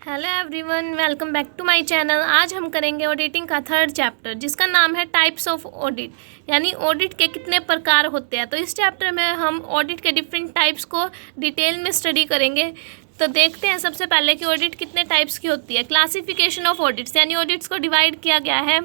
Hello everyone, welcome back to my channel. आज हम करेंगे ऑडिटिंग का थर्ड चैप्टर जिसका नाम है टाइप्स ऑफ ऑडिट, यानी ऑडिट के कितने प्रकार होते हैं। तो इस चैप्टर में हम ऑडिट के डिफरेंट टाइप्स को डिटेल में स्टडी करेंगे। तो देखते हैं सबसे पहले कि ऑडिट कितने टाइप्स की होती है। क्लासिफिकेशन ऑफ ऑडिट्स, यानी ऑडिट्स को डिवाइड किया गया है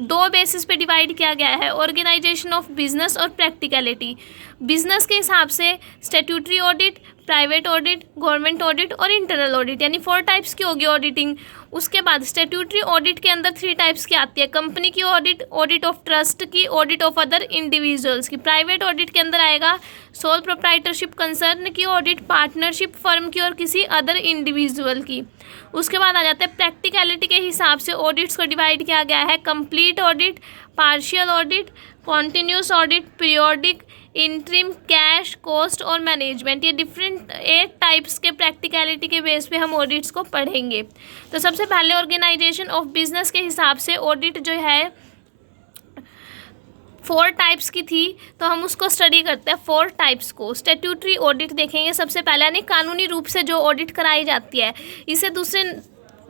दो बेसिस पे डिवाइड किया गया है, ऑर्गेनाइजेशन ऑफ बिजनेस और प्रैक्टिकलिटी। बिजनेस के हिसाब से statutory audit, private audit, government audit और इंटरनल ऑडिट, यानी 4 टाइप्स की होगी ऑडिटिंग। उसके बाद स्टैट्यूटरी ऑडिट के अंदर 3 टाइप्स की आती है, कंपनी की ऑडिट, ऑडिट ऑफ ट्रस्ट की, ऑडिट ऑफ अदर इंडिविजुअल्स की। प्राइवेट ऑडिट के अंदर आएगा सोल प्रोप्राइटरशिप कंसर्न की ऑडिट, पार्टनरशिप फर्म की और किसी अदर इंडिविजुअल की। उसके बाद आ जाता है प्रैक्टिकलिटी के हिसाब से ऑडिट्स को डिवाइड किया गया है, complete audit, partial audit, continuous audit, periodic, interim, cash, cost और मैनेजमेंट। ये डिफरेंट 8 टाइप्स के प्रैक्टिकलिटी के बेस पे हम ऑडिट्स को पढ़ेंगे। तो सबसे पहले ऑर्गेनाइजेशन ऑफ बिजनेस के हिसाब से ऑडिट जो है 4 टाइप्स की थी, तो हम उसको स्टडी करते हैं 4 टाइप्स को। स्टैट्यूटरी ऑडिट देखेंगे सबसे पहले, यानी कानूनी रूप से जो ऑडिट कराई जाती है। इसे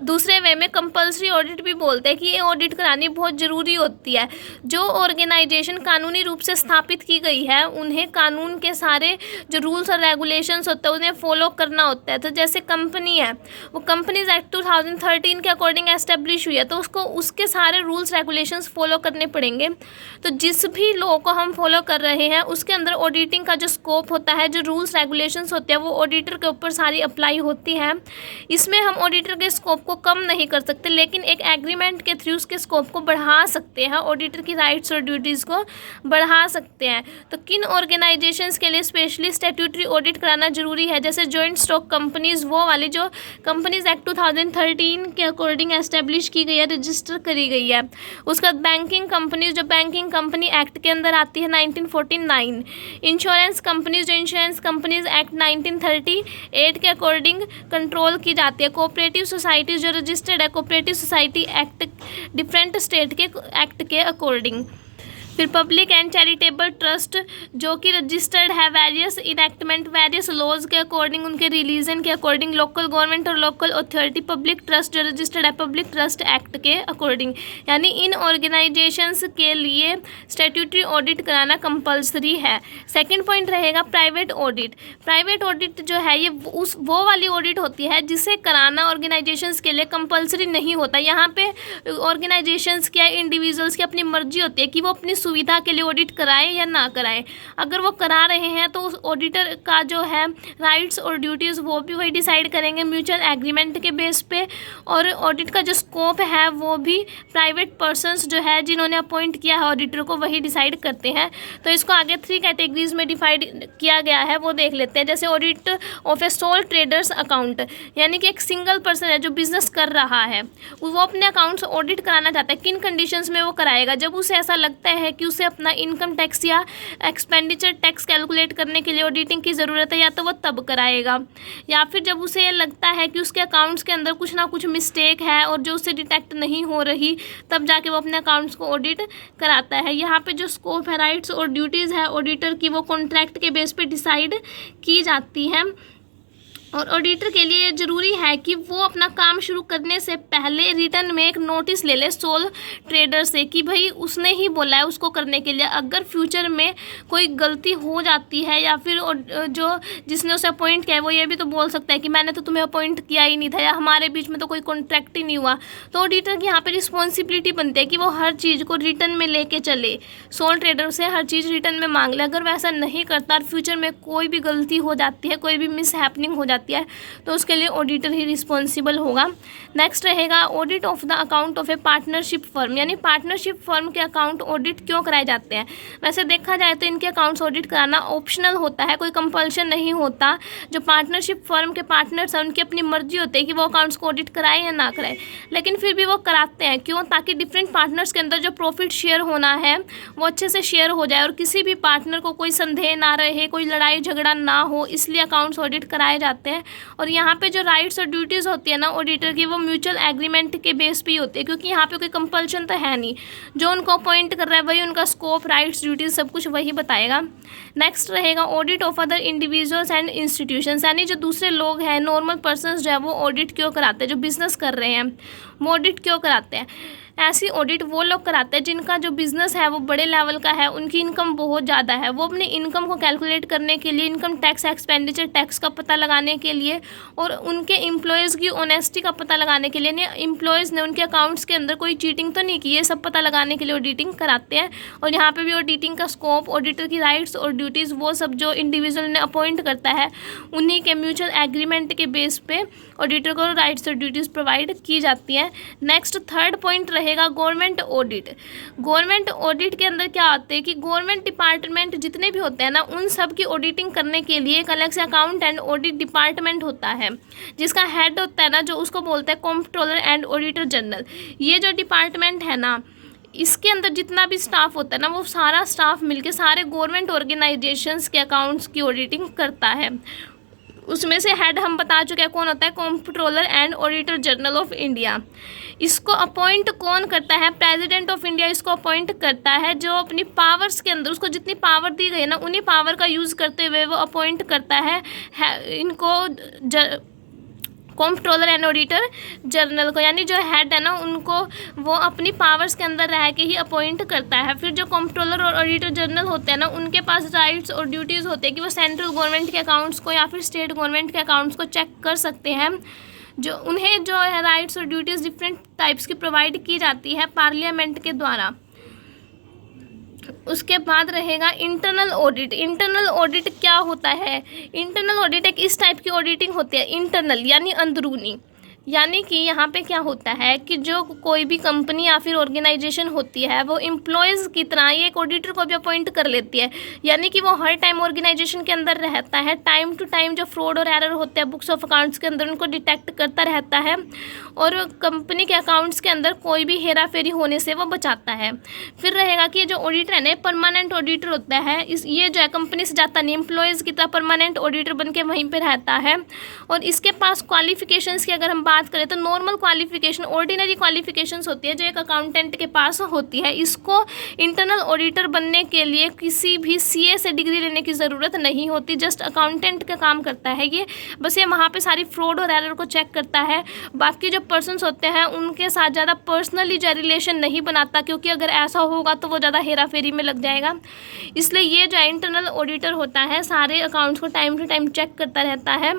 दूसरे वे में कंपल्सरी ऑडिट भी बोलते हैं कि ये ऑडिट करानी बहुत ज़रूरी होती है। जो ऑर्गेनाइजेशन कानूनी रूप से स्थापित की गई है उन्हें कानून के सारे जो रूल्स और रेगुलेशंस होते हैं उन्हें फॉलो करना होता है। तो जैसे कंपनी है, वो कंपनीज एक्ट 2013 के अकॉर्डिंग एस्टेब्लिश हुई है, तो उसको उसके सारे रूल्स रेगुलेशंस फॉलो करने पड़ेंगे। तो जिस भी लॉ को हम फॉलो कर रहे हैं उसके अंदर ऑडिटिंग का जो स्कोप होता है, जो रूल्स रेगुलेशंस होते हैं, वो ऑडिटर के ऊपर सारी अप्लाई होती हैं। इसमें हम ऑडिटर के स्कोप को कम नहीं कर सकते, लेकिन एक एग्रीमेंट के थ्रू उसके स्कोप को बढ़ा सकते हैं, ऑडिटर की राइट्स और ड्यूटीज़ को बढ़ा सकते हैं। तो किन ऑर्गेनाइजेशंस के लिए स्पेशली स्टैट्यूटरी ऑडिट कराना जरूरी है, जैसे जॉइंट स्टॉक कंपनीज, वो वाली जो कंपनीज एक्ट 2013 के अकॉर्डिंग एस्टेब्लिश की गई है, रजिस्टर करी गई है। उसके बाद बैंकिंग कंपनीज, जो बैंकिंग कंपनी एक्ट के अंदर आती है 1949। इंश्योरेंस कंपनीज, जो इंश्योरेंस कंपनीज एक्ट 1938 के अकॉर्डिंग कंट्रोल की जाती है। कोऑपरेटिव सोसाइटीज जो रजिस्टर्ड है cooperative society act different state के एक्ट के अकॉर्डिंग। फिर पब्लिक एंड चैरिटेबल ट्रस्ट जो कि रजिस्टर्ड है वेरियस इनैक्टमेंट वेरियस लॉज के अकॉर्डिंग, उनके रिलीजन के अकॉर्डिंग। लोकल गवर्नमेंट और लोकल अथॉरिटी पब्लिक ट्रस्ट जो रजिस्टर्ड है पब्लिक ट्रस्ट एक्ट के अकॉर्डिंग। यानी इन ऑर्गेनाइजेशंस के लिए स्टैट्यूटरी ऑडिट कराना कंपलसरी है। सेकेंड पॉइंट रहेगा प्राइवेट ऑडिट। प्राइवेट ऑडिट जो है ये वो वाली ऑडिट होती है जिसे कराना ऑर्गेनाइजेशंस के लिए कंपलसरी नहीं होता। यहाँ पे ऑर्गेनाइजेशंस की या इंडिविजुअल्स की अपनी मर्जी होती है कि वो अपनी सुविधा के लिए ऑडिट कराएं या ना कराएं। अगर वो करा रहे हैं तो उस ऑडिटर का जो है राइट्स और ड्यूटीज़ वो भी वही डिसाइड करेंगे म्यूचुअल एग्रीमेंट के बेस पे। और ऑडिट का जो स्कोप है वो भी प्राइवेट पर्सन्स जो है जिन्होंने अपॉइंट किया है ऑडिटर को वही डिसाइड करते हैं। तो इसको आगे 3 कैटेगरीज में डिवाइड किया गया है, वो देख लेते हैं। जैसे audit of a sole traders account, यानी कि एक सिंगल पर्सन है जो बिजनेस कर रहा है, वो अपने अकाउंट्स ऑडिट कराना चाहता है। किन कंडीशंस में वो कराएगा, जब उसे ऐसा लगता है कि उसे अपना इनकम टैक्स या एक्सपेंडिचर टैक्स कैलकुलेट करने के लिए ऑडिटिंग की ज़रूरत है, या तो वो तब कराएगा। या फिर जब उसे ये लगता है कि उसके अकाउंट्स के अंदर कुछ ना कुछ मिस्टेक है और जो उसे डिटेक्ट नहीं हो रही, तब जाके वो अपने अकाउंट्स को ऑडिट कराता है। यहाँ पे जो स्कोप है, राइट्स और ड्यूटीज़ है ऑडिटर की, वो कॉन्ट्रैक्ट के बेस पे डिसाइड की जाती है। और ऑडिटर के लिए ज़रूरी है कि वो अपना काम शुरू करने से पहले रिटर्न में एक नोटिस ले ले सोल ट्रेडर से कि भाई उसने ही बोला है उसको करने के लिए। अगर फ्यूचर में कोई गलती हो जाती है या फिर जो जिसने उसे अपॉइंट किया है वो ये भी तो बोल सकता है कि मैंने तो तुम्हें अपॉइंट किया ही नहीं था, या हमारे बीच में तो कोई कॉन्ट्रैक्ट ही नहीं हुआ। तो ऑडिटर की यहाँ पर रिस्पॉन्सिबिलिटी बनती है कि वो हर चीज़ को रिटर्न में लेके चले, सोल ट्रेडर से हर चीज़ रिटर्न में मांग ले। अगर वैसा नहीं करता और फ्यूचर में कोई भी गलती हो जाती है, कोई भी मिस हैपनिंग हो जाती है, तो उसके लिए ऑडिटर ही रिस्पॉन्सिबल होगा। नेक्स्ट रहेगा audit of the account of A partnership firm, यानी पार्टनरशिप फर्म के अकाउंट ऑडिट क्यों कराए जाते हैं। वैसे देखा जाए तो इनके अकाउंट्स ऑडिट कराना ऑप्शनल होता है, कोई कंपल्शन नहीं होता। जो पार्टनरशिप फर्म के पार्टनर्स हैं उनकी अपनी मर्जी होती है कि वो अकाउंट्स को ऑडिट कराए या ना कराए, लेकिन फिर भी वो कराते हैं। क्यों? ताकि डिफरेंट पार्टनर्स के अंदर जो प्रॉफिट शेयर होना है वो अच्छे से शेयर हो जाए और किसी भी पार्टनर को कोई संदेह ना रहे, कोई लड़ाई झगड़ा ना हो, इसलिए अकाउंट्स ऑडिट कराए जाते हैं। है। और यहाँ पे जो राइट्स और ड्यूटीज़ होती है ना ऑडिटर की, वो म्यूचुअल एग्रीमेंट के बेस पे ही होती है, क्योंकि यहाँ पे कोई कंपल्शन तो है नहीं। जो उनको अपॉइंट कर रहा है वही उनका स्कोप, राइट्स, ड्यूटीज़ सब कुछ वही बताएगा। नेक्स्ट रहेगा audit of other individuals and institutions, यानी जो दूसरे लोग हैं, नॉर्मल पर्सनस जो है वो ऑडिट क्यों कराते हैं, जो बिजनेस कर रहे हैं वो ऑडिट क्यों कराते हैं। ऐसी ऑडिट वो लोग कराते हैं जिनका जो बिज़नेस है वो बड़े लेवल का है, उनकी इनकम बहुत ज़्यादा है। वो अपनी इनकम को कैलकुलेट करने के लिए, इनकम टैक्स, एक्सपेंडिचर टैक्स का पता लगाने के लिए, और उनके एम्प्लॉयज़ की ऑनेस्टी का पता लगाने के लिए, यानी एम्प्लॉयज़ ने उनके अकाउंट्स के अंदर कोई चीटिंग तो नहीं की, ये सब पता लगाने के लिए ऑडिटिंग कराते हैं। और यहाँ पर भी ऑडिटिंग का स्कोप, ऑडिटर की राइट्स और ड्यूटीज़, वो सब जो इंडिविजुअल ने अपॉइंट करता है उन्हीं के म्यूचुअल एग्रीमेंट के बेस पे ऑडिटर को राइट्स और ड्यूटीज़ प्रोवाइड की जाती हैं। नेक्स्ट थर्ड पॉइंट रहेगा गवर्नमेंट ऑडिट। गवर्नमेंट ऑडिट के अंदर क्या आते हैं कि गवर्नमेंट डिपार्टमेंट जितने भी होते हैं ना, उन सब की ऑडिटिंग करने के लिए एक अलग से अकाउंट एंड ऑडिट डिपार्टमेंट होता है, जिसका हेड होता है ना, जो उसको बोलते हैं कंट्रोलर एंड ऑडिटर जनरल। ये जो डिपार्टमेंट है ना, इसके अंदर जितना भी स्टाफ होता है ना, वो सारा स्टाफ मिलके सारे गवर्नमेंट ऑर्गेनाइजेशंस के अकाउंट्स की ऑडिटिंग करता है। उसमें से हेड हम बता चुके हैं कौन होता है, controller and auditor general of India. इसको अपॉइंट कौन करता है, प्रेसिडेंट ऑफ इंडिया इसको अपॉइंट करता है, जो अपनी पावर्स के अंदर उसको जितनी पावर दी गई है ना, उन्हीं पावर का यूज़ करते हुए वो अपॉइंट करता है इनको कंट्रोलर एंड ऑडिटर जनरल को, यानी जो हेड है ना उनको वो अपनी पावर्स के अंदर रह के ही अपॉइंट करता है। फिर जो कंट्रोलर और ऑडिटर जनरल होते हैं ना, उनके पास राइट्स और ड्यूटीज़ होते हैं कि वो सेंट्रल गवर्नमेंट के अकाउंट्स को या फिर स्टेट गवर्नमेंट के अकाउंट्स को चेक कर सकते हैं। जो उन्हें जो है राइट्स और ड्यूटीज़ डिफरेंट टाइप्स की प्रोवाइड की जाती है पार्लियामेंट के द्वारा। उसके बाद रहेगा इंटरनल ऑडिट। इंटरनल ऑडिट क्या होता है, इंटरनल ऑडिट एक इस टाइप की ऑडिटिंग होती है, इंटरनल यानी अंदरूनी। यानी कि यहाँ पे क्या होता है कि जो कोई भी कंपनी या फिर ऑर्गेनाइजेशन होती है, वो एम्प्लॉयज़ की तरह ये एक ऑडिटर को भी अपॉइंट कर लेती है, यानी कि वो हर टाइम ऑर्गेनाइजेशन के अंदर रहता है, टाइम टू टाइम जो फ्रॉड और एरर होते हैं बुक्स ऑफ अकाउंट्स के अंदर उनको डिटेक्ट करता रहता है, और कंपनी के अकाउंट्स के अंदर कोई भी हेरा फेरी होने से वो बचाता है। फिर रहेगा कि ये जो ऑडिटर है ना, परमानेंट ऑडिटर होता है। ये जो है कंपनी से जाता नहीं, एम्प्लॉयज़ की तरह परमानेंट ऑडिटर बन के वहीं पर रहता है। और इसके पास क्वालिफिकेशंस की अगर हम बात करें तो नॉर्मल क्वालिफिकेशन, ऑर्डिनरी क्वालिफिकेशंस होती है जो एक अकाउंटेंट के पास होती है। इसको इंटरनल ऑडिटर बनने के लिए किसी भी सीए से डिग्री लेने की ज़रूरत नहीं होती, जस्ट अकाउंटेंट का काम करता है ये। बस ये वहाँ पे सारी फ्रॉड और एरर को चेक करता है। बाकी जो पर्सन्स होते हैं उनके साथ ज़्यादा पर्सनली जो रिलेशन नहीं बनाता, क्योंकि अगर ऐसा होगा तो वो ज़्यादा हेरा फेरी में लग जाएगा। इसलिए ये जो इंटरनल ऑडिटर होता है सारे अकाउंट्स को टाइम टू टाइम चेक करता रहता है,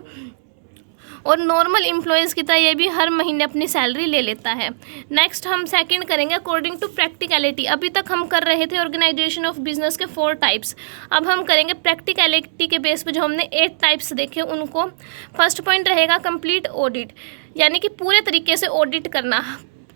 और नॉर्मल एम्प्लॉयज़ की तरह ये भी हर महीने अपनी सैलरी ले लेता है। नेक्स्ट हम सेकंड करेंगे अकॉर्डिंग टू प्रैक्टिकलिटी। अभी तक हम कर रहे थे ऑर्गेनाइजेशन ऑफ बिजनेस के 4 टाइप्स, अब हम करेंगे प्रैक्टिकलिटी के बेस पे जो हमने 8 टाइप्स देखे उनको। फर्स्ट पॉइंट रहेगा कंप्लीट ऑडिट, यानी कि पूरे तरीके से ऑडिट करना,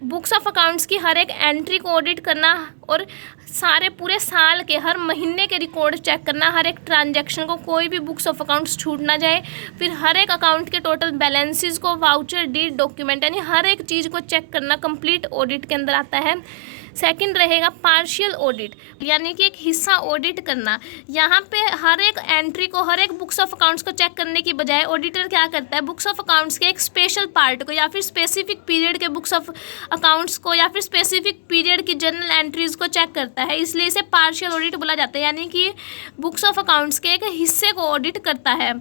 बुक्स ऑफ अकाउंट्स की हर एक एंट्री को ऑडिट करना, और सारे पूरे साल के हर महीने के रिकॉर्ड चेक करना, हर एक ट्रांजैक्शन को, कोई भी बुक्स ऑफ अकाउंट्स छूट ना जाए। फिर हर एक अकाउंट के टोटल बैलेंसेस को, वाउचर, डीड, डॉक्यूमेंट, यानी हर एक चीज़ को चेक करना कंप्लीट ऑडिट के अंदर आता है। सेकंड रहेगा पार्शियल ऑडिट, यानी कि एक हिस्सा ऑडिट करना। यहाँ पे हर एक एंट्री को, हर एक बुक्स ऑफ अकाउंट्स को चेक करने की बजाय ऑडिटर क्या करता है, बुक्स ऑफ अकाउंट्स के एक स्पेशल पार्ट को या फिर स्पेसिफिक पीरियड के बुक्स ऑफ अकाउंट्स को या फिर स्पेसिफिक पीरियड की जर्नल एंट्रीज को चेक करता है, इसलिए इसे पार्शियल ऑडिट बोला जाता है। यानी कि बुक्स ऑफ अकाउंट्स के एक हिस्से को ऑडिट करता है।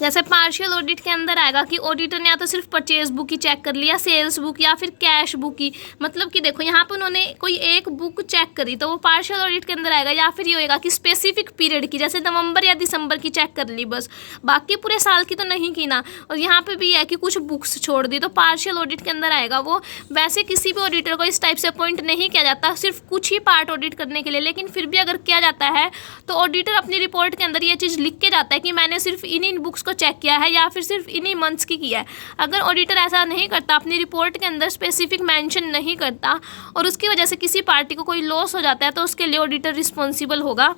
जैसे पार्शियल ऑडिट के अंदर आएगा कि ऑडिटर ने या तो सिर्फ परचेज बुक ही चेक कर लिया, सेल्स बुक या फिर कैश बुक ही, मतलब कि देखो यहाँ पर उन्होंने कोई एक बुक चेक करी तो वो पार्शियल ऑडिट के अंदर आएगा। या फिर ये होएगा कि स्पेसिफिक पीरियड की, जैसे नवंबर या दिसंबर की चेक कर ली बस, बाकी पूरे साल की तो नहीं की ना। और यहाँ पे भी है कि कुछ बुक्स छोड़ दी तो पार्शियल ऑडिट के अंदर आएगा वो। वैसे किसी भी ऑडिटर को इस टाइप से अपॉइंट नहीं किया जाता सिर्फ कुछ ही पार्ट ऑडिट करने के लिए, लेकिन फिर भी अगर किया जाता है तो ऑडिटर अपनी रिपोर्ट के अंदर ये चीज़ लिख के जाता है कि मैंने सिर्फ इन बुक्स को चेक किया है या फिर सिर्फ इन्हीं मंथ्स की किया है। अगर ऑडिटर ऐसा नहीं करता, अपनी रिपोर्ट के अंदर स्पेसिफिक मेंशन नहीं करता और उसकी वजह से किसी पार्टी को कोई लॉस हो जाता है तो उसके लिए ऑडिटर रिस्पॉन्सिबल होगा।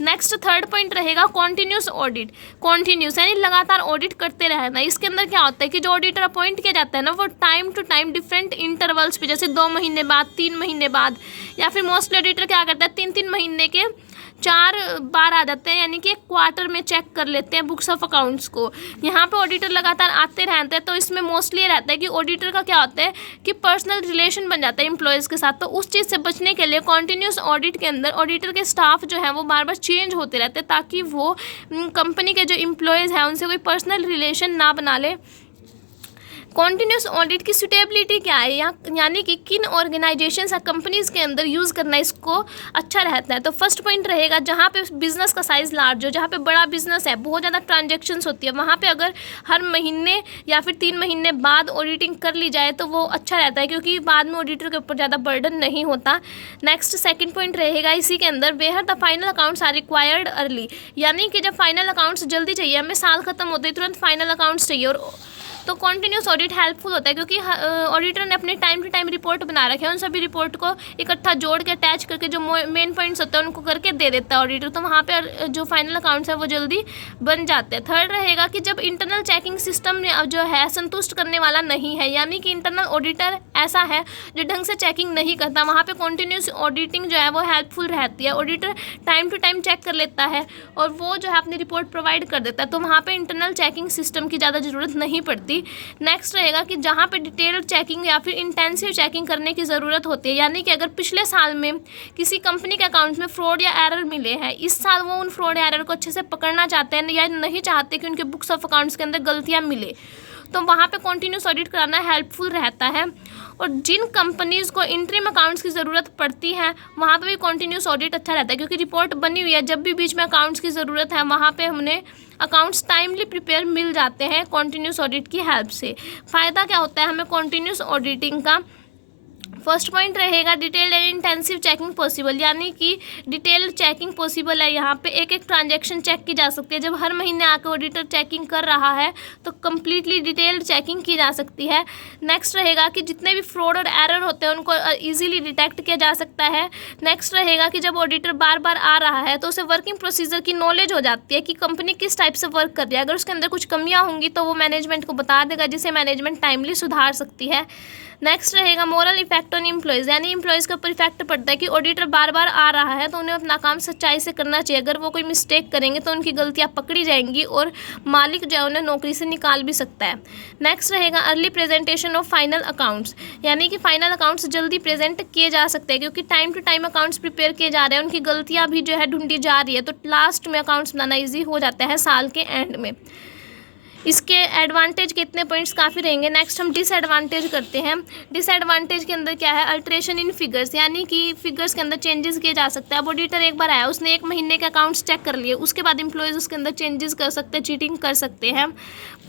नेक्स्ट थर्ड पॉइंट रहेगा कॉन्टिन्यूस ऑडिट। कॉन्टिन्यूस यानी लगातार ऑडिट करते रहना। इसके अंदर क्या होता है कि जो ऑडिटर अपॉइंट किया जाता है ना, वो time to time different intervals पे, जैसे 2 महीने बाद, 3 महीने बाद, या फिर मोस्टली ऑडिटर क्या करता है 3-3 महीने के 4 बार आ जाते हैं, यानी कि एक क्वार्टर में चेक कर लेते हैं बुक्स ऑफ अकाउंट्स को। यहाँ पे ऑडिटर लगातार आते रहते हैं, तो इसमें मोस्टली ये रहता है कि ऑडिटर का क्या होता है कि पर्सनल रिलेशन बन जाता है एम्प्लॉयज़ के साथ। तो उस चीज़ से बचने के लिए कॉन्टीन्यूस ऑडिट के अंदर ऑडिटर के स्टाफ जो है वो बार बार चेंज होते रहते हैं, ताकि वो कंपनी के जो एम्प्लॉयज़ हैं उनसे कोई पर्सनल रिलेशन ना बना ले। कॉन्टीन्यूस ऑडिट की सुटेबिलिटी क्या है, यानी कि किन ऑर्गेनाइजेशंस या कंपनीज़ के अंदर यूज़ करना इसको अच्छा रहता है। तो फर्स्ट पॉइंट रहेगा जहाँ पे बिज़नेस का साइज़ लार्ज हो, जहाँ पे बड़ा बिजनेस है, बहुत ज़्यादा ट्रांजैक्शंस होती है, वहाँ पे अगर हर महीने या फिर 3 महीने बाद ऑडिटिंग कर ली जाए तो वो अच्छा रहता है, क्योंकि बाद में ऑडिटर के ऊपर ज़्यादा बर्डन नहीं होता। नेक्स्ट सेकेंड पॉइंट रहेगा इसी के अंदर, where the final accounts are required early, यानी कि जब फाइनल अकाउंट्स जल्दी चाहिए, हमें साल खत्म होते ही तुरंत फाइनल अकाउंट्स चाहिए, और तो कॉन्टीन्यूस ऑडिट हेल्पफुल होता है, क्योंकि ऑडिटर ने अपने टाइम टू टाइम रिपोर्ट बना रखे हैं, उन सभी रिपोर्ट को इकट्ठा जोड़ के अटैच करके जो मेन पॉइंट्स होते हैं उनको करके दे देता है ऑडिटर, तो वहाँ पे जो फाइनल अकाउंट्स है वो जल्दी बन जाते हैं। थर्ड रहेगा कि जब इंटरनल चेकिंग सिस्टम जो है संतुष्ट करने वाला नहीं है, यानी कि इंटरनल ऑडिटर ऐसा है जो ढंग से चेकिंग नहीं करता, वहाँ पे कॉन्टीन्यूस ऑडिटिंग जो है वो हेल्पफुल रहती है। Auditor time to time check कर लेता है और वो जो है अपनी रिपोर्ट प्रोवाइड कर देता है, तो वहाँ पे इंटरनल चेकिंग सिस्टम की ज़्यादा ज़रूरत नहीं पड़ती। नेक्स्ट रहेगा कि जहाँ पे डिटेल्ड चेकिंग या फिर इंटेंसिव चेकिंग करने की ज़रूरत होती है, यानी कि अगर पिछले साल में किसी कंपनी के अकाउंट में फ्रॉड या एरर मिले हैं, इस साल वो उन फ्रॉड या एरर को अच्छे से पकड़ना चाहते हैं या नहीं चाहते कि उनके बुक्स ऑफ अकाउंट्स के अंदर गलतियाँ मिले, तो वहाँ पे कॉन्टीन्यूस ऑडिट कराना हेल्पफुल रहता है। और जिन कंपनीज़ को इंटरिम अकाउंट्स की ज़रूरत पड़ती है वहाँ पे भी कॉन्टीन्यूस ऑडिट अच्छा रहता है, क्योंकि रिपोर्ट बनी हुई है, जब भी बीच में अकाउंट्स की ज़रूरत है वहाँ पे हमने अकाउंट्स टाइमली प्रिपेयर मिल जाते हैं कॉन्टीन्यूस ऑडिट की हेल्प से। फ़ायदा क्या होता है हमें कॉन्टीन्यूस ऑडिटिंग का? फर्स्ट पॉइंट रहेगा detailed and intensive checking possible, यानी कि डिटेल्ड चेकिंग पॉसिबल है। यहाँ पे एक एक ट्रांजैक्शन चेक की जा सकती है। जब हर महीने आकर ऑडिटर चेकिंग कर रहा है तो कम्प्लीटली डिटेल्ड चेकिंग की जा सकती है। नेक्स्ट रहेगा कि जितने भी फ्रॉड और एरर होते हैं उनको ईजिली डिटेक्ट किया जा सकता है। नेक्स्ट रहेगा कि जब ऑडिटर बार बार आ रहा है तो उसे वर्किंग प्रोसीजर की नॉलेज हो जाती है कि कंपनी किस टाइप से वर्क कर रही है। अगर उसके अंदर कुछ कमियाँ होंगी तो वो मैनेजमेंट को बता देगा, जिसे मैनेजमेंट टाइमली सुधार सकती है। नेक्स्ट रहेगा मोरल इफेक्ट ऑन एम्प्लॉयज़, यानी एम्प्लॉयज़ के ऊपर इफेक्ट पड़ता है कि ऑडिटर बार बार आ रहा है तो उन्हें अपना काम सच्चाई से करना चाहिए। अगर वो कोई मिस्टेक करेंगे तो उनकी गलतियां पकड़ी जाएंगी और मालिक जो है उन्हें नौकरी से निकाल भी सकता है। नेक्स्ट रहेगा early presentation of final accounts, यानी कि फाइनल अकाउंट्स जल्दी प्रेजेंट किए जा सकते हैं, क्योंकि time to time accounts prepare किए जा रहे हैं, उनकी गलतियाँ भी जो है ढूंढी जा रही है, तो लास्ट में अकाउंट्स बनाना ईजी हो जाता है साल के एंड में। इसके एडवांटेज कितने पॉइंट्स काफ़ी रहेंगे। नेक्स्ट हम डिसएडवांटेज करते हैं। डिसएडवांटेज के अंदर क्या है, अल्ट्रेशन इन फिगर्स, यानी कि फिगर्स के अंदर चेंजेस किए जा सकते हैं। अब ऑडिटर एक बार आया, उसने 1 महीने के अकाउंट्स चेक कर लिए, उसके बाद एम्प्लॉयज़ उसके अंदर चेंजेस कर सकते हैं, चीटिंग कर सकते हैं।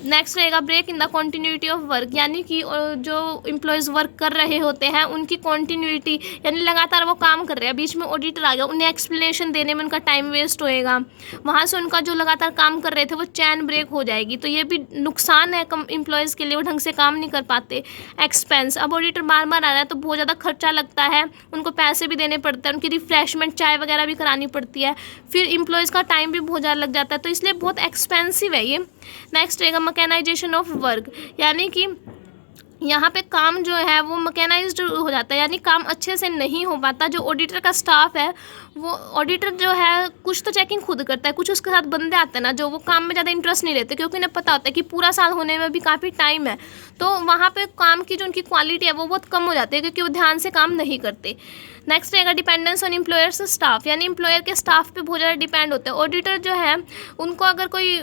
नेक्स्ट रहेगा break in the continuity of work, यानी कि जो एम्प्लॉयज़ वर्क कर रहे होते हैं उनकी कॉन्टीन्यूटी, यानी लगातार वो काम कर रहे हैं, बीच में ऑडिटर आ गया, उन्हें एक्सप्लेनेशन देने में उनका टाइम वेस्ट होएगा, वहाँ से उनका जो लगातार काम कर रहे थे वो चैन ब्रेक हो जाएगी, तो ये भी नुकसान है कम एम्प्लॉयज़ के लिए, वो ढंग से काम नहीं कर पाते। एक्सपेंस, अब ऑडिटर बार बार आ रहा है तो बहुत ज़्यादा खर्चा लगता है, उनको पैसे भी देने पड़ते हैं, उनकी रिफ्रेशमेंट चाय वगैरह भी करानी पड़ती है, फिर एम्प्लॉयज़ का टाइम भी बहुत ज़्यादा लग जाता है, तो इसलिए बहुत एक्सपेंसिव है ये। नेक्स्ट रहेगा मैकेनाइजेशन ऑफ वर्क, यानी कि यहाँ पे काम जो है वो मैकेनाइज्ड हो जाता है, यानी काम अच्छे से नहीं हो पाता। जो ऑडिटर का स्टाफ है वो ऑडिटर जो है कुछ तो चेकिंग खुद करता है, कुछ उसके साथ बंदे आते हैं ना जो वो काम में ज़्यादा इंटरेस्ट नहीं लेते, क्योंकि उन्हें पता होता है कि पूरा साल होने में भी काफ़ी टाइम है, तो वहाँ पे काम की जो उनकी क्वालिटी है वो बहुत कम हो जाती है, क्योंकि वो ध्यान से काम नहीं करते। नेक्स्ट रहेगा डिपेंडेंस ऑन एम्प्लॉयर्स स्टाफ, यानी एम्प्लॉयर के स्टाफ पे बहुत ज़्यादा डिपेंड होते हैं। ऑडिटर जो है उनको अगर कोई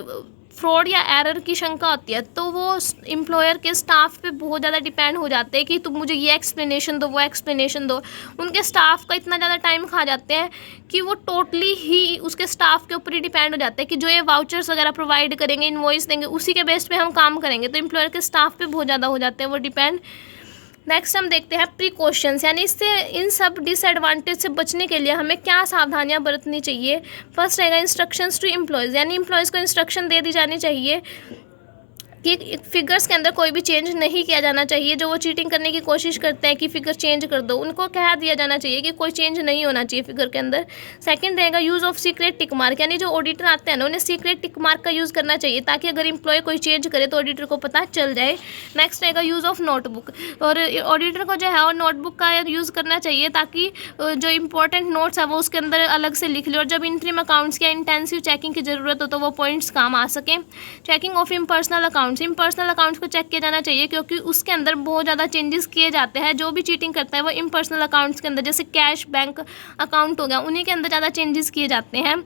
फ्रॉड या एरर की शंका होती है तो वो एम्प्लॉयर के स्टाफ पे बहुत ज़्यादा डिपेंड हो जाते हैं कि तुम मुझे ये एक्सप्लेनेशन दो, वो एक्सप्लेनेशन दो। उनके स्टाफ का इतना ज़्यादा टाइम खा जाते हैं कि वो टोटली ही उसके स्टाफ के ऊपर ही डिपेंड हो जाते हैं कि जो ये वाउचर्स वगैरह प्रोवाइड करेंगे, इनवॉइस देंगे, उसी के बेस पे हम काम करेंगे, तो एम्प्लॉयर के स्टाफ पे बहुत ज़्यादा हो जाते हैं वो डिपेंड। नेक्स्ट हम देखते हैं प्रिकॉशंस, यानी इससे इन सब डिसएडवांटेज से बचने के लिए हमें क्या सावधानियां बरतनी चाहिए। फर्स्ट रहेगा इंस्ट्रक्शंस टू एम्प्लॉयज़, यानी एम्प्लॉयज़ को इंस्ट्रक्शन दे दी जानी चाहिए कि फिगर्स के अंदर कोई भी चेंज नहीं किया जाना चाहिए। जो वो चीटिंग करने की कोशिश करते हैं कि फिगर चेंज कर दो, उनको कह दिया जाना चाहिए कि कोई चेंज नहीं होना चाहिए फिगर के अंदर। सेकंड रहेगा use of secret tick mark, यानी जो ऑडिटर आते हैं ना उन्हें सीक्रेट टिक मार्क का यूज़ करना चाहिए ताकि अगर एम्प्लॉय कोई चेंज करे तो ऑडिटर को पता चल जाए। नेक्स्ट रहेगा यूज़ ऑफ नोटबुक, और ऑडिटर को जो है और नोटबुक का यूज़ करना चाहिए ताकि जो इंपॉर्टेंट नोट्स है वो उसके अंदर अलग से लिख ले, और जब इंट्रीम अकाउंट्स या इंटेंसिव चेकिंग की ज़रूरत हो तो वो पॉइंट्स काम आ सकें। Checking of impersonal accounts, impersonal accounts को चेक किया जाना चाहिए क्योंकि उसके अंदर बहुत ज़्यादा चेंजेस किए जाते हैं। जो भी चीटिंग करता है वो इम्पर्सनल अकाउंट्स के अंदर, जैसे कैश बैंक अकाउंट हो गया, उन्हीं के अंदर ज़्यादा चेंजेस किए जाते हैं।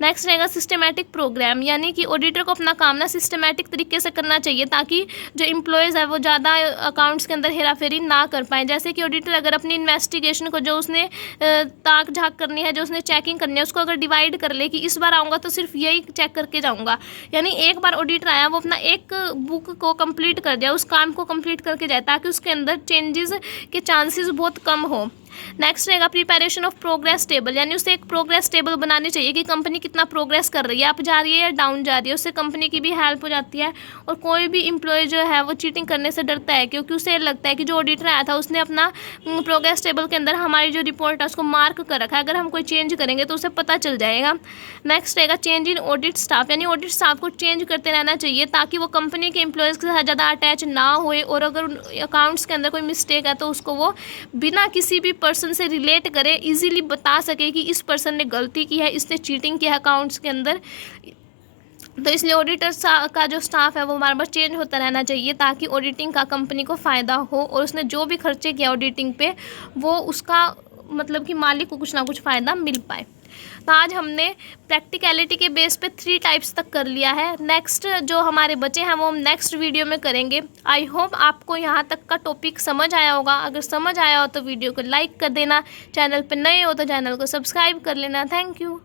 नेक्स्ट रहेगा सिस्टमेटिक प्रोग्राम, यानी कि ऑडिटर को अपना काम ना सिस्टमेटिक तरीके से करना चाहिए ताकि जो एम्प्लॉयज़ है वो ज़्यादा अकाउंट्स के अंदर हेराफेरी ना कर पाए। जैसे कि ऑडिटर अगर अपनी इन्वेस्टिगेशन को, जो उसने ताक झाक करनी है, जो उसने चेकिंग करनी है, उसको अगर डिवाइड कर ले कि इस बार आऊँगा तो सिर्फ यही चेक करके जाऊँगा, यानी एक बार ऑडिटर आया वो अपना एक बुक को कंप्लीट कर जाए, उस काम को कंप्लीट करके जाए ताकि उसके अंदर चेंजेस के चांसेस बहुत कम हो। नेक्स्ट रहेगा प्रिपरेशन ऑफ प्रोग्रेस टेबल, यानी उसे एक प्रोग्रेस टेबल बनानी चाहिए कि कंपनी कितना प्रोग्रेस कर रही है, अप जा रही है या डाउन जा रही है। उससे कंपनी की भी हेल्प हो जाती है। और कोई भी एम्प्लॉय जो है वो चीटिंग करने से डरता है क्योंकि उसे लगता है कि जो ऑडिटर आया था उसने अपना प्रोग्रेस टेबल के अंदर हमारी जो रिपोर्ट है उसको मार्क कर रखा है, अगर हम कोई चेंज करेंगे तो उसे पता चल जाएगा। नेक्स्ट रहेगा चेंज इन ऑडिट स्टाफ, यानी ऑडिट स्टाफ को चेंज करते रहना चाहिए ताकि वो कंपनी के एम्प्लॉयज़ के साथ ज़्यादा अटैच ना होए, और अगर अकाउंट्स के अंदर कोई मिस्टेक है तो उसको वो बिना किसी भी पर्सन से रिलेट करे, इजीली बता सके कि इस पर्सन ने गलती की है, इसने चीटिंग की है अकाउंट्स के अंदर। तो इसलिए ऑडिटर का जो स्टाफ है वो बार बार चेंज होता रहना चाहिए ताकि ऑडिटिंग का कंपनी को फ़ायदा हो, और उसने जो भी खर्चे किया ऑडिटिंग पे वो उसका मतलब कि मालिक को कुछ ना कुछ फ़ायदा मिल पाए। तो आज हमने प्रैक्टिकलिटी के बेस पे 3 टाइप्स तक कर लिया है। नेक्स्ट जो हमारे बचे हैं वो हम नेक्स्ट वीडियो में करेंगे। आई होप आपको यहाँ तक का टॉपिक समझ आया होगा। अगर समझ आया हो तो वीडियो को लाइक कर देना, चैनल पर नए हो तो चैनल को सब्सक्राइब कर लेना। Thank you.